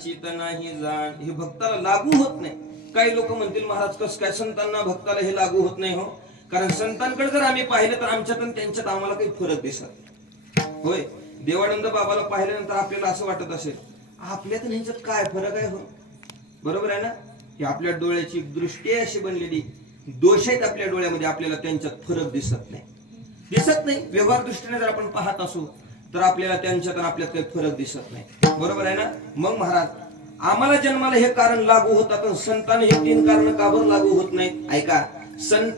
संचित नाही जाण, हे भक्ताला लागू होत नाही. काही लोक म्हणतील महाराज कस काय संतांना भक्ताला हे लागू होत नाही. हो, कारण संतांकडे जर आम्ही पाहिलं तर आमच्यात आणि त्यांच्यात आम्हाला काही फरक दिसत. होय, देवानंद बाबाला पाहिल्यानंतर आपल्याला असं वाटत असेल आपल्यात आणि ह्यांच्यात काय फरक आहे. हो, बरोबर आहे ना, की आपल्या डोळ्याची दृष्टी अशी बनलेली, दोष आहेत आपल्या डोळ्यामध्ये, आपल्याला त्यांच्यात फरक दिसत नाही. व्यवहार दृष्टीने जर आपण पाहत असू तर आपल्याला त्यांच्यात आणि आपल्यात काही फरक दिसत नाही. बरोबर आहे ना. मग महाराज आम्हाला जन्माला हे कारण लागू होतात, संतांना हे 3 कारण का बरं लागू होत नाहीत. ऐका, संतांनी